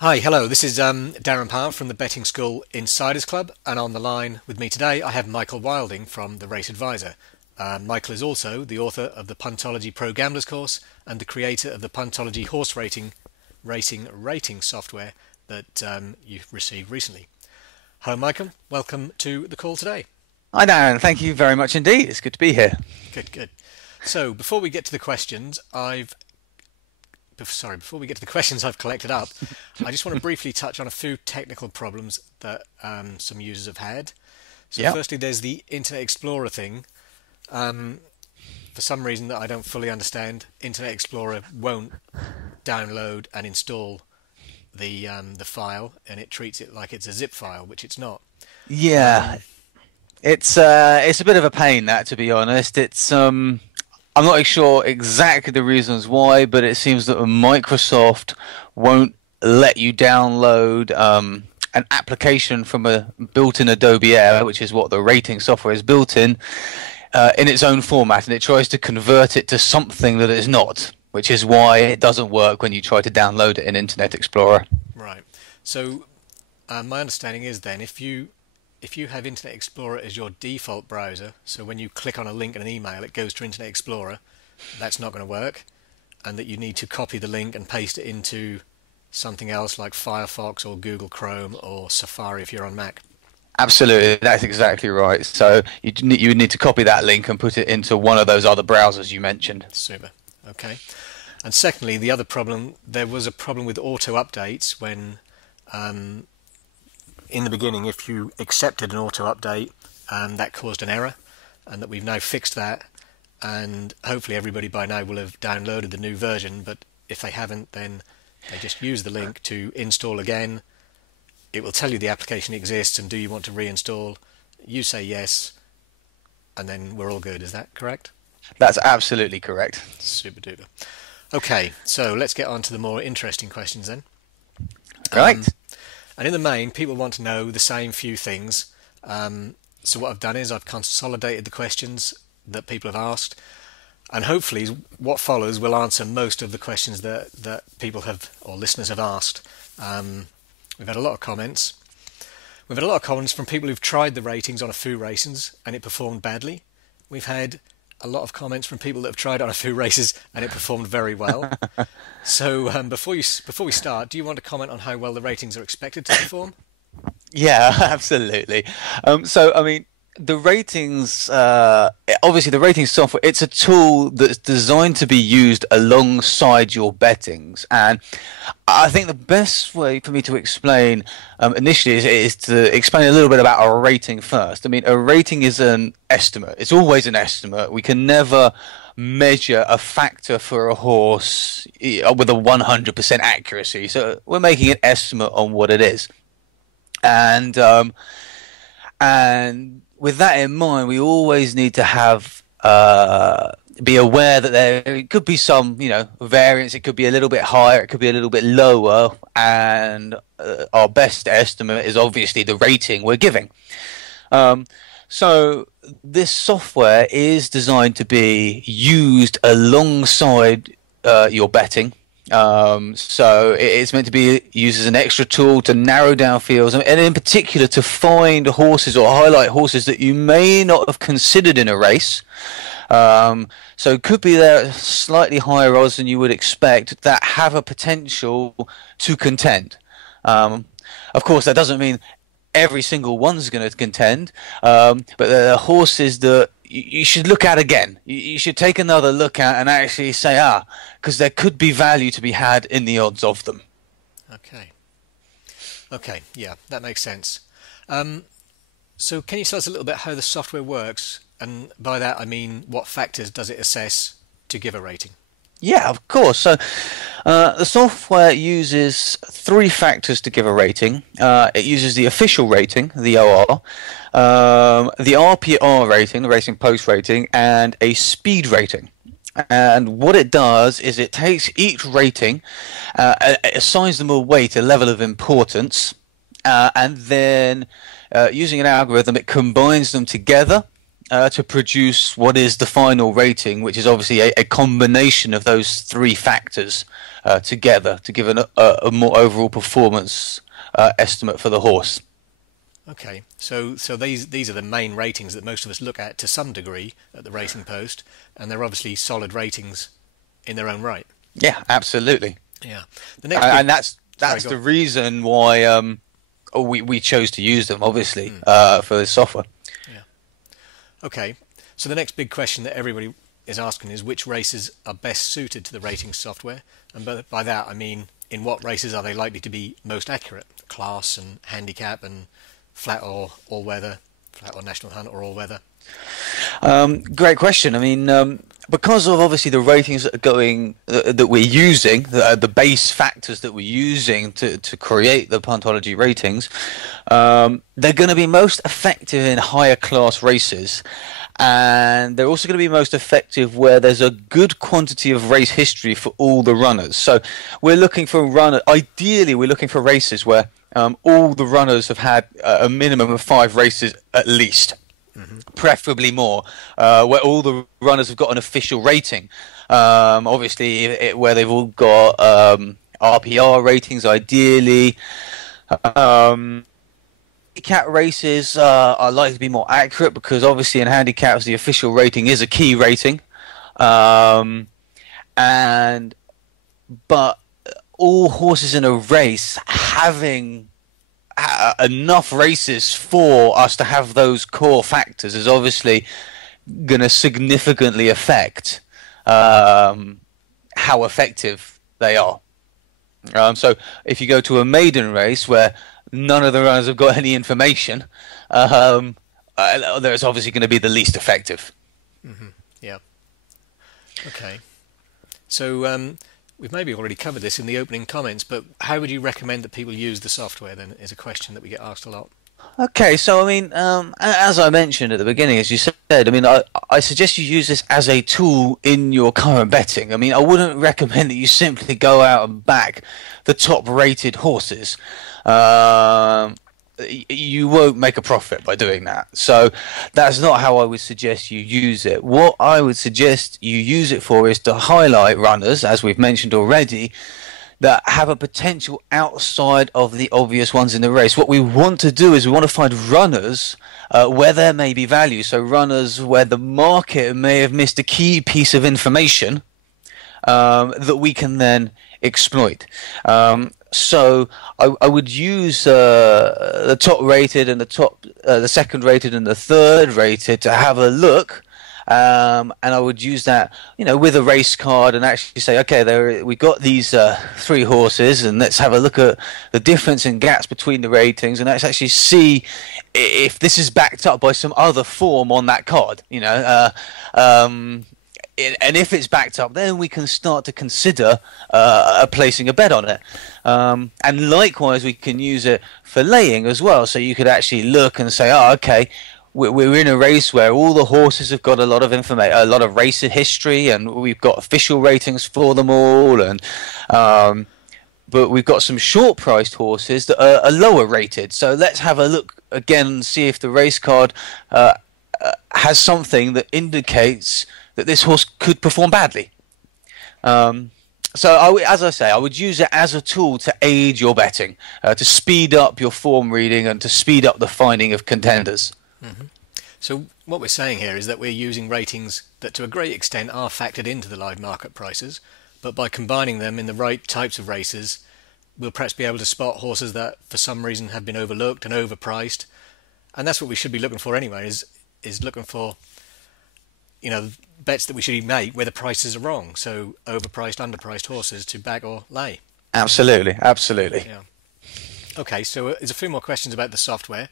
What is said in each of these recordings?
Hi, hello. This is Darren Power from the Betting School Insiders Club, and on the line with me today I have Michael Wilding from the Race Advisor. Michael is also the author of the Puntology Pro Gamblers course and the creator of the Puntology horse rating software that you've received recently. Hello, Michael. Welcome to the call today. Hi, Darren. Thank you very much indeed. It's good to be here. Good, good. So before we get to the questions, before we get to the questions I've collected up, I just want to briefly touch on a few technical problems that some users have had. So Yeah, firstly, there's the Internet Explorer thing. Um, for some reason that I don't fully understand, Internet Explorer won't download and install the file, and it treats it like it's a zip file, which it's not. yeah. Um, It's a bit of a pain that, to be honest. I'm not sure exactly the reasons why, but it seems that Microsoft won't let you download an application from a built-in Adobe Air, which is what the rating software is built in its own format, and it tries to convert it to something that it's not, which is why it doesn't work when you try to download it in Internet Explorer. right. So my understanding is then if you have Internet Explorer as your default browser, so when you click on a link in an email, it goes to Internet Explorer, that's not going to work, and that you need to copy the link and paste it into something else like Firefox or Google Chrome or Safari if you're on Mac. Absolutely, that's exactly right. So you would need to copy that link and put it into one of those other browsers you mentioned. Super. Okay. And secondly, the other problem, there was a problem with auto updates when um, in the beginning, if you accepted an auto update, that caused an error, and that we've now fixed that. And hopefully, everybody by now will have downloaded the new version. But if they haven't, then they just use the link to install again. It will tell you the application exists, and do you want to reinstall? You say yes, and then we're all good. Is that correct? That's absolutely correct. Super duper. Okay, so let's get on to the more interesting questions then. Right. Um, And in the main, people want to know the same few things. So what I've done is I've consolidated the questions that people have asked, and hopefully what follows will answer most of the questions that people have or listeners have asked. We've had a lot of comments. We've had a lot of comments from people who've tried the ratings on a few races and it performed badly. We've had a lot of comments from people that have tried it on a few races and it performed very well. So before we start, do you want to comment on how well the ratings are expected to perform? Yeah, absolutely. I mean, the ratings, obviously, the rating software, it's a tool that's designed to be used alongside your bettings. And I think the best way for me to explain initially is to explain a little bit about a rating first. I mean, a rating is an estimate. It's always an estimate. We can never measure a factor for a horse with a 100% accuracy. So we're making an estimate on what it is. And and with that in mind, we always need to have be aware that there could be some, variance. It could be a little bit higher, it could be a little bit lower, and our best estimate is obviously the rating we're giving. Um, so this software is designed to be used alongside your betting. So it's meant to be used as an extra tool to narrow down fields, and in particular to find horses or highlight horses that you may not have considered in a race. So it could be there at slightly higher odds than you would expect that have a potential to contend. Um, of course, that doesn't mean every single one's going to contend, but there are horses that you should look at again. You should take another look at and actually say, because there could be value to be had in the odds of them. Okay. Okay, yeah, that makes sense. Um, so can you tell us a little bit how the software works? And by that I mean what factors does it assess to give a rating? Yeah, of course. So the software uses three factors to give a rating. It uses the official rating, the OR, the RPR rating, the racing post rating, and a speed rating. And what it does is it takes each rating, it assigns them a weight, a level of importance, and then using an algorithm, it combines them together to produce what is the final rating, which is obviously a combination of those three factors together to give a more overall performance estimate for the horse. Okay, so these are the main ratings that most of us look at to some degree at the racing post, and they're obviously solid ratings in their own right. Yeah, absolutely. Yeah. The next And big, that's sorry, the reason why we chose to use them, obviously, for this software. Yeah. Okay. So the next big question that everybody is asking is which races are best suited to the rating software, and by that I mean in what races are they likely to be most accurate? Class and handicap and flat or all weather, flat or national hunt or all weather. Great question. I mean, because of obviously the ratings that are going that we're using, the base factors that we're using to create the Pantology ratings, they're going to be most effective in higher class races, and they're also going to be most effective where there's a good quantity of race history for all the runners. So we're looking for ideally we're looking for races where all the runners have had a minimum of 5 races at least. Preferably more, where all the runners have got an official rating. Obviously, where they've all got RPR ratings, ideally. Handicap races are likely to be more accurate because obviously in handicaps the official rating is a key rating. But all horses in a race having enough races for us to have those core factors is obviously going to significantly affect how effective they are. So if you go to a maiden race where none of the runners have got any information, there's obviously going to be the least effective. Yeah. Okay. So we've maybe already covered this in the opening comments, but how would you recommend that people use the software then is a question that we get asked a lot. Okay, so I mean, as I mentioned at the beginning, as you said, I mean, I suggest you use this as a tool in your current betting. I mean, I wouldn't recommend that you simply go out and back the top-rated horses. You won't make a profit by doing that. So that's not how I would suggest you use it. What I would suggest you use it for is to highlight runners, as we've mentioned already, that have a potential outside of the obvious ones in the race. What we want to do is we want to find runners where there may be value. So runners where the market may have missed a key piece of information that we can then exploit. So I would use the top rated and the second rated and the third rated to have a look, and I would use that, with a race card and actually say, okay, we got these 3 horses, and let's have a look at the difference in gaps between the ratings, and let's actually see if this is backed up by some other form on that card, and if it's backed up, then we can start to consider placing a bet on it. And likewise, we can use it for laying as well. So you could actually look and say, oh, okay, we're in a race where all the horses have got a lot of information, a lot of race history, and we've got official ratings for them all. And but we've got some short-priced horses that are lower rated. So let's have a look again and see if the race card has something that indicates that this horse could perform badly. So as I say, I would use it as a tool to aid your betting, to speed up your form reading and to speed up the finding of contenders. So what we're saying here is that we're using ratings that to a great extent are factored into the live market prices, but by combining them in the right types of races, we'll perhaps be able to spot horses that for some reason have been overlooked and overpriced. And that's what we should be looking for anyway, is looking for bets that we should make where the prices are wrong. So overpriced, underpriced horses to back or lay. Absolutely. Yeah. Okay, so there's a few more questions about the software.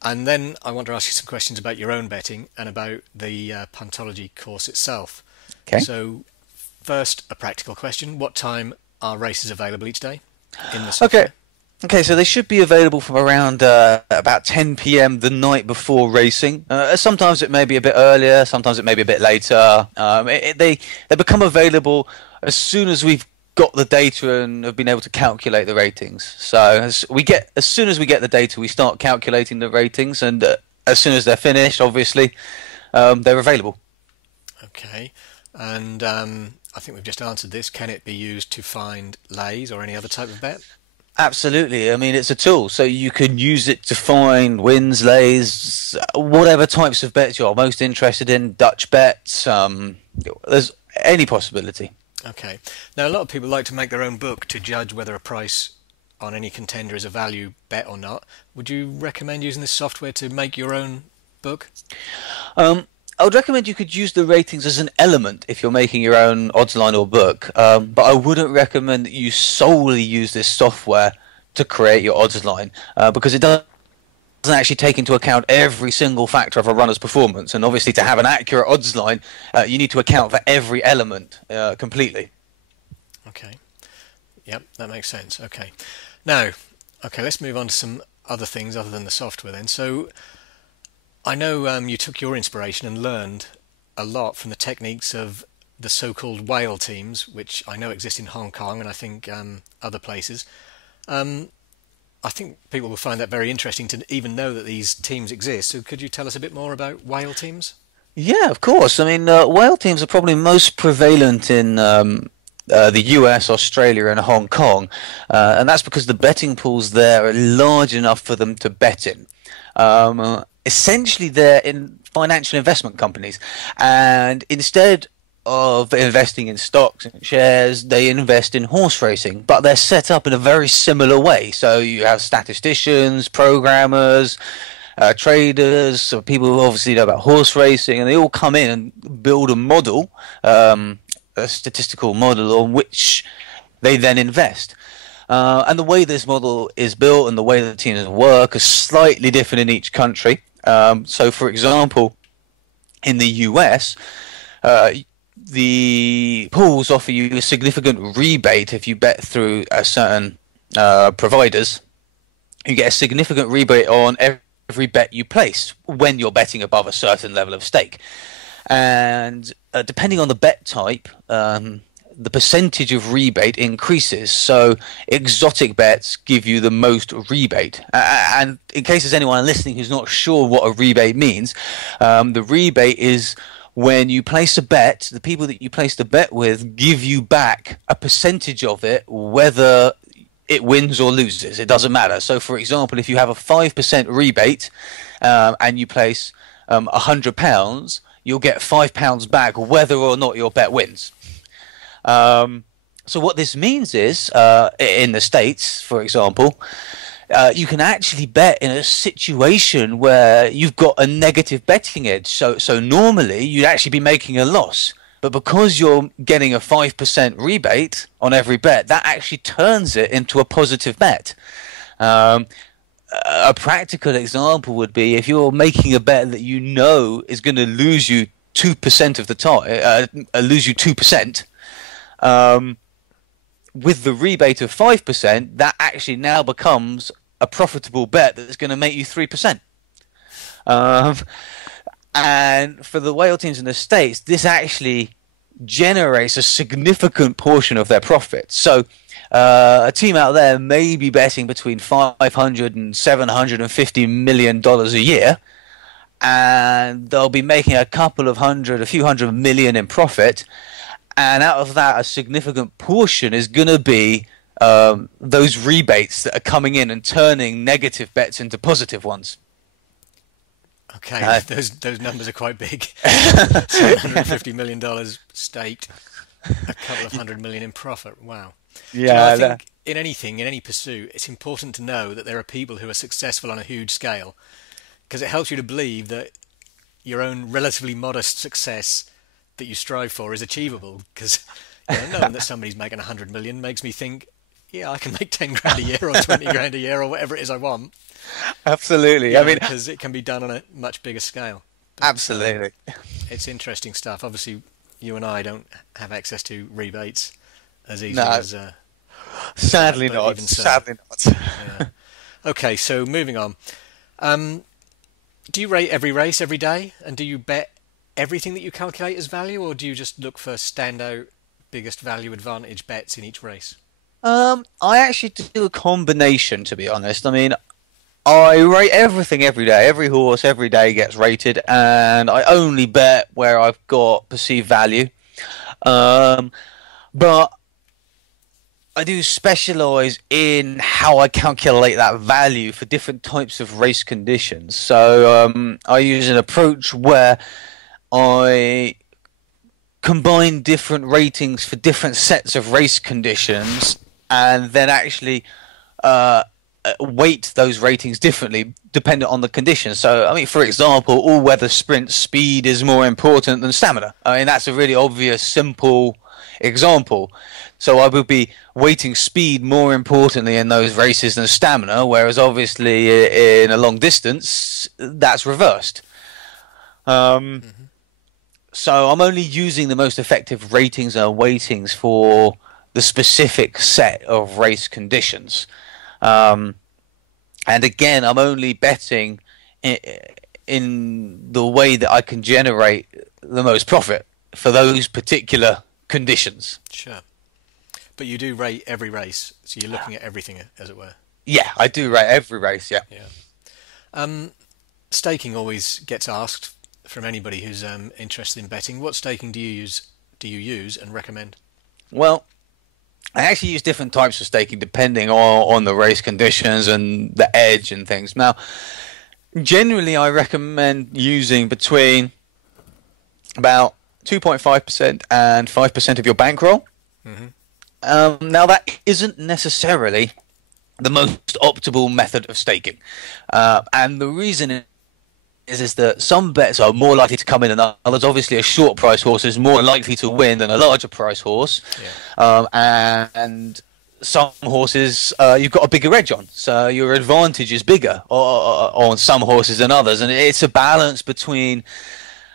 And then I want to ask you some questions about your own betting and about the Pantology course itself. Okay. So first, a practical question. What time are races available each day in the software? Okay, so they should be available from around about 10 p.m. the night before racing. Sometimes it may be a bit earlier, sometimes it may be a bit later. They become available as soon as we've got the data and have been able to calculate the ratings. So as soon as we get the data, we start calculating the ratings, and as soon as they're finished, obviously, they're available. Okay. And I think we've just answered this. Can it be used to find lays or any other type of bet? Absolutely. I mean, it's a tool, so you can use it to find wins, lays, whatever types of bets you're most interested in. Dutch bets. There's any possibility. Okay. Now, a lot of people like to make their own book to judge whether a price on any contender is a value bet or not. Would you recommend using this software to make your own book? Um, I would recommend you could use the ratings as an element if you're making your own odds line or book, but I wouldn't recommend that you solely use this software to create your odds line because it doesn't actually take into account every single factor of a runner's performance. And obviously, to have an accurate odds line, you need to account for every element completely. Okay. Yep, that makes sense. Okay. Now, okay, let's move on to some other things other than the software then. So, I know you took your inspiration and learned a lot from the techniques of the so-called whale teams, which I know exist in Hong Kong and I think other places. Um, I think people will find that very interesting to even know that these teams exist. So could you tell us a bit more about whale teams? Yeah, of course. I mean, whale teams are probably most prevalent in the US, Australia, and Hong Kong, and that's because the betting pools there are large enough for them to bet in. Essentially, they're in financial investment companies, and instead of investing in stocks and shares, they invest in horse racing, but they're set up in a very similar way. So you have statisticians, programmers, traders, so people who obviously know about horse racing, and they all come in and build a model, a statistical model on which they then invest. And the way this model is built and the way that the teams work is slightly different in each country. So, for example, in the US, the pools offer you a significant rebate if you bet through a certain providers. You get a significant rebate on every bet you place when you're betting above a certain level of stake. And depending on the bet type, the percentage of rebate increases. So exotic bets give you the most rebate. And in case there's anyone listening who's not sure what a rebate means, the rebate is when you place a bet, the people that you place the bet with give you back a percentage of it, whether it wins or loses. It doesn't matter. So, for example, if you have a 5% rebate and you place £100, you'll get £5 back whether or not your bet wins. So what this means is, in the States, for example, you can actually bet in a situation where you've got a negative betting edge. So normally you'd actually be making a loss. But because you're getting a 5% rebate on every bet, that actually turns it into a positive bet. A practical example would be if you're making a bet that you know is going to lose you 2% of the time, lose you 2%. With the rebate of 5%, that actually now becomes a profitable bet that's going to make you 3%. And for the whale teams in the States, this actually generates a significant portion of their profits. So a team out there may be betting between $500 and $750 million a year, and they'll be making a few hundred million in profit. And out of that, a significant portion is going to be those rebates that are coming in and turning negative bets into positive ones. Okay, those numbers are quite big. $750 million staked, a couple of hundred million in profit. Wow. Yeah, I think in anything, in any pursuit, it's important to know that there are people who are successful on a huge scale, because it helps you to believe that your own relatively modest success that you strive for is achievable. Because knowing that somebody's making 100 million makes me think, yeah, I can make 10 grand a year or 20 grand a year or whatever it is I want. Absolutely. I mean, because it can be done on a much bigger scale. But, absolutely. It's interesting stuff. Obviously, you and I don't have access to rebates as easily No, as. sadly but not. even so, Sadly not. yeah. Okay, so moving on. Do you rate every race every day, and do you bet everything that you calculate as value, or do you just look for standout, biggest value advantage bets in each race? I actually do a combination, to be honest. I mean, I rate everything every day. Every horse every day gets rated, and I only bet where I've got perceived value. Um, but I do specialize in how I calculate that value for different types of race conditions. So I use an approach where I combine different ratings for different sets of race conditions, and then actually uh, weight those ratings differently dependent on the conditions. So, I mean, for example, all-weather sprint speed is more important than stamina. I mean, that's a really obvious, simple example. So I would be weighting speed more importantly in those races than stamina, whereas obviously in a long distance, that's reversed. So I'm only using the most effective ratings and weightings for the specific set of race conditions. And again, I'm only betting in the way that I can generate the most profit for those particular conditions. Sure. But you do rate every race, so you're looking at everything, as it were. Yeah, I do rate every race, yeah. Yeah. Staking always gets asked from anybody who's interested in betting. What staking do you use and recommend? Well, I actually use different types of staking depending on the race conditions and the edge and things. Now, generally, I recommend using between about 2.5% and 5% of your bankroll. Now, that isn't necessarily the most optimal method of staking. And the reason is that some bets are more likely to come in than others. Obviously, a short price horse is more likely to win than a larger price horse. Yeah. And some horses you've got a bigger edge on, so your advantage is bigger on some horses than others. And it's a balance between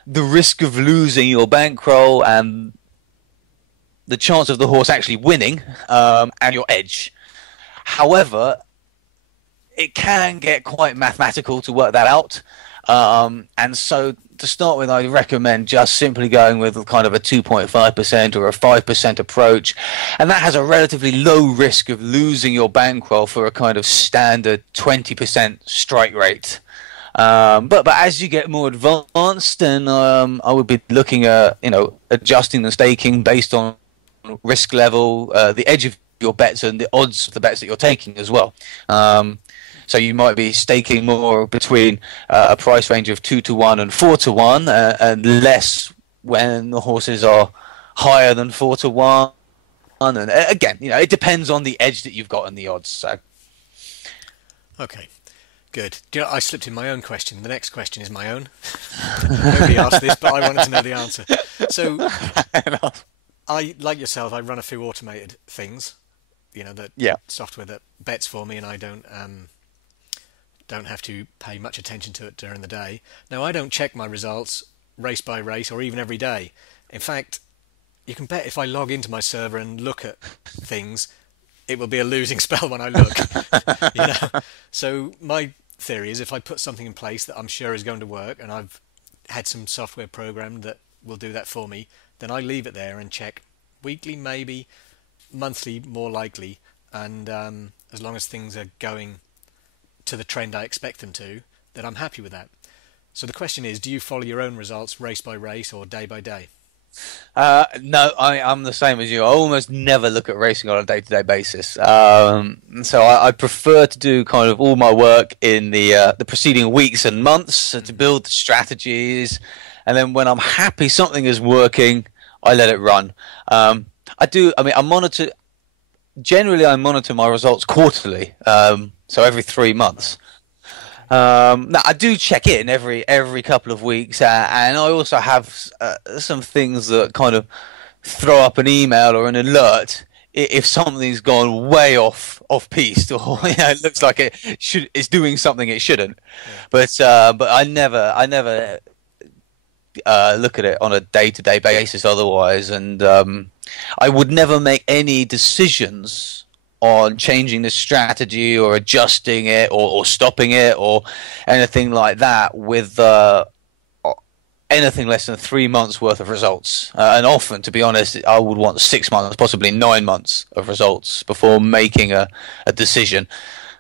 the risk of losing your bankroll and the chance of the horse actually winning and your edge. However, it can get quite mathematical to work that out. And so to start with, I recommend just simply going with kind of a 2.5% or a 5% approach. And that has a relatively low risk of losing your bankroll for a kind of standard 20% strike rate. But as you get more advanced, then I would be looking at, adjusting the staking based on risk level, the edge of your bets and the odds of the bets that you're taking as well. So you might be staking more between a price range of 2-to-1 and 4-to-1, and less when the horses are higher than 4-to-1. And again, it depends on the edge that you've got and the odds. So, okay, good. I slipped in my own question. The next question is my own. Nobody asked this, but I wanted to know the answer. So, like yourself, I run a few automated things. The software that bets for me, and I don't have to pay much attention to it during the day. Now, I don't check my results race by race or even every day. In fact, you can bet if I log into my server and look at things, it will be a losing spell when I look. So my theory is if I put something in place that I'm sure is going to work, and I've had some software programmed that will do that for me, then I leave it there and check weekly, maybe monthly, more likely, and as long as things are going to the trend I expect them to, then I'm happy with that. So the question is, do you follow your own results race by race or day by day? No, I'm the same as you. I almost never look at racing on a day-to-day basis. So I prefer to do kind of all my work in the preceding weeks and months to build the strategies, and then when I'm happy something is working, I let it run. I monitor. Generally, I monitor my results quarterly, so every 3 months. Now I do check in every couple of weeks, and I also have some things that kind of throw up an email or an alert if something's gone way off piste, or it looks like it's doing something it shouldn't. Yeah. But I never look at it on a day-to-day basis otherwise, and I would never make any decisions on changing the strategy or adjusting it or stopping it or anything like that with anything less than 3 months worth of results. And often, to be honest, I would want 6 months, possibly 9 months of results before making a decision.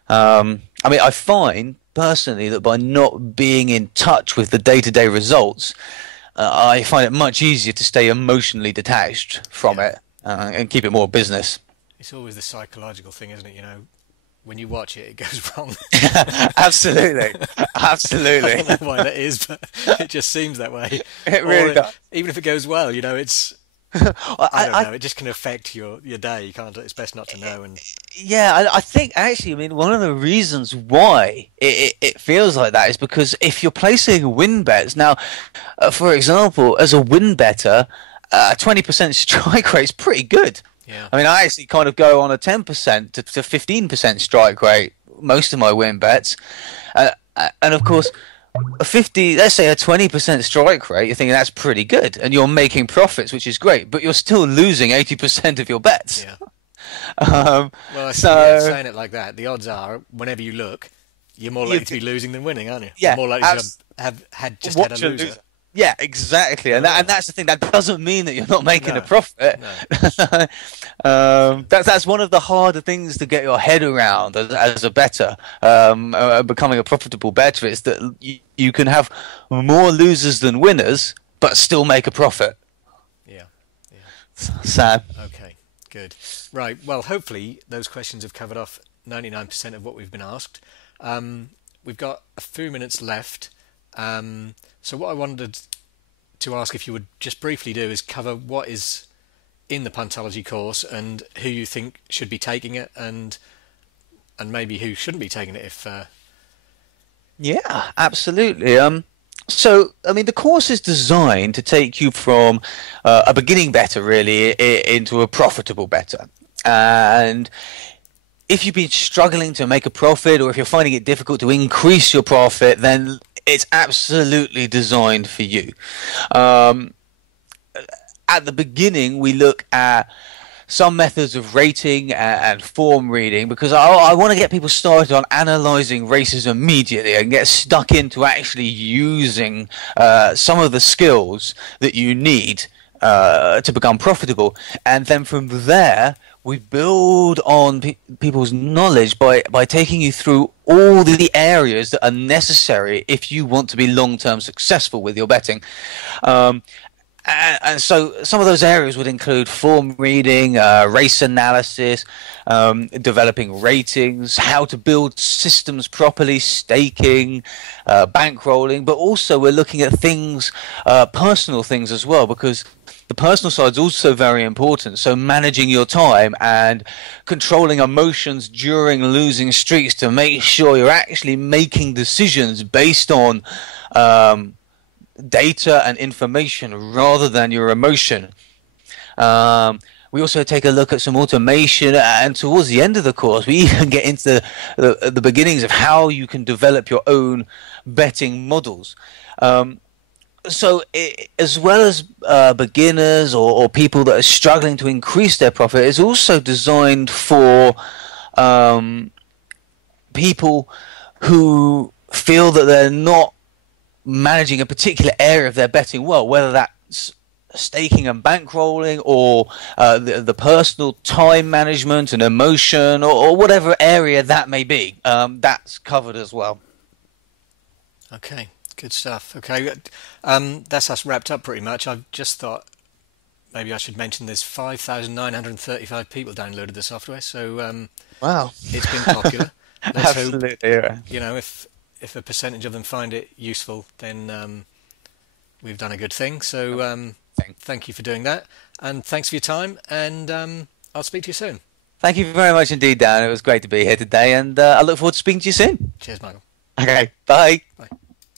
I find personally that by not being in touch with the day-to-day results, I find it much easier to stay emotionally detached from Yeah. it and keep it more business. It's always the psychological thing, isn't it? You know, when you watch it, it goes wrong. Absolutely, I absolutely. don't know why that is, but it just seems that way. It Or really does. even if it goes well, you know, it's I don't I, know. It just can affect your day. You can't. It's best not to know. And Yeah, I think actually, I mean, one of the reasons why it feels like that is because if you're placing win bets now, for example, as a win better, 20% strike rate is pretty good. yeah, I mean, I actually kind of go on a 10% to 15% strike rate most of my win bets, and of course, a 50, let's say a 20% strike rate, you're thinking that's pretty good, and you're making profits, which is great, but you're still losing 80% of your bets. yeah. Um, Well, yeah, so saying it like that, the odds are whenever you look, you're more you likely to be losing than winning, aren't you? Or yeah, more likely to have had just had a watch a loser. loser. Yeah, exactly, and Oh, that's the thing. That doesn't mean that you're not making a no, profit. no. So, That's one of the harder things to get your head around as a bettor, becoming a profitable bettor. Is that you can have more losers than winners, but still make a profit. yeah, yeah. Sam. Okay, good. Right. Well, hopefully those questions have covered off 99% of what we've been asked. We've got a few minutes left. So what I wanted to ask if you would just briefly do is cover what is in the Pantology course and who you think should be taking it and maybe who shouldn't be taking it if Yeah, absolutely. So, I mean, the course is designed to take you from a beginning better, really, into a profitable better. And if you've been struggling to make a profit, or if you're finding it difficult to increase your profit, then it's absolutely designed for you. Um, at the beginning, we look at some methods of rating and form reading because I want to get people started on analyzing races immediately and get stuck into actually using some of the skills that you need to become profitable. And then from there, we build on people's knowledge by taking you through all the areas that are necessary if you want to be long-term successful with your betting. And so some of those areas would include form reading, race analysis, developing ratings, how to build systems properly, staking, bankrolling, but also we're looking at things, personal things as well, because the personal side is also very important. So managing your time and controlling emotions during losing streaks to make sure you're actually making decisions based on data and information rather than your emotion. We also take a look at some automation, and towards the end of the course, we even get into the beginnings of how you can develop your own betting models. As well as beginners or people that are struggling to increase their profit, it's also designed for people who feel that they're not managing a particular area of their betting well, whether that's staking and bankrolling or the personal time management and emotion or whatever area that may be. That's covered as well. okay, good stuff. Okay, that's us wrapped up pretty much. I've just thought maybe I should mention there's 5,935 people downloaded the software, so Wow. it's been popular. Let's hope, Absolutely. Yeah. you know, if a percentage of them find it useful, then we've done a good thing. So thank you for doing that, and thanks for your time. And I'll speak to you soon. Thank you very much indeed, Dan. It was great to be here today, and I look forward to speaking to you soon. Cheers, Michael. Okay. Bye. Bye.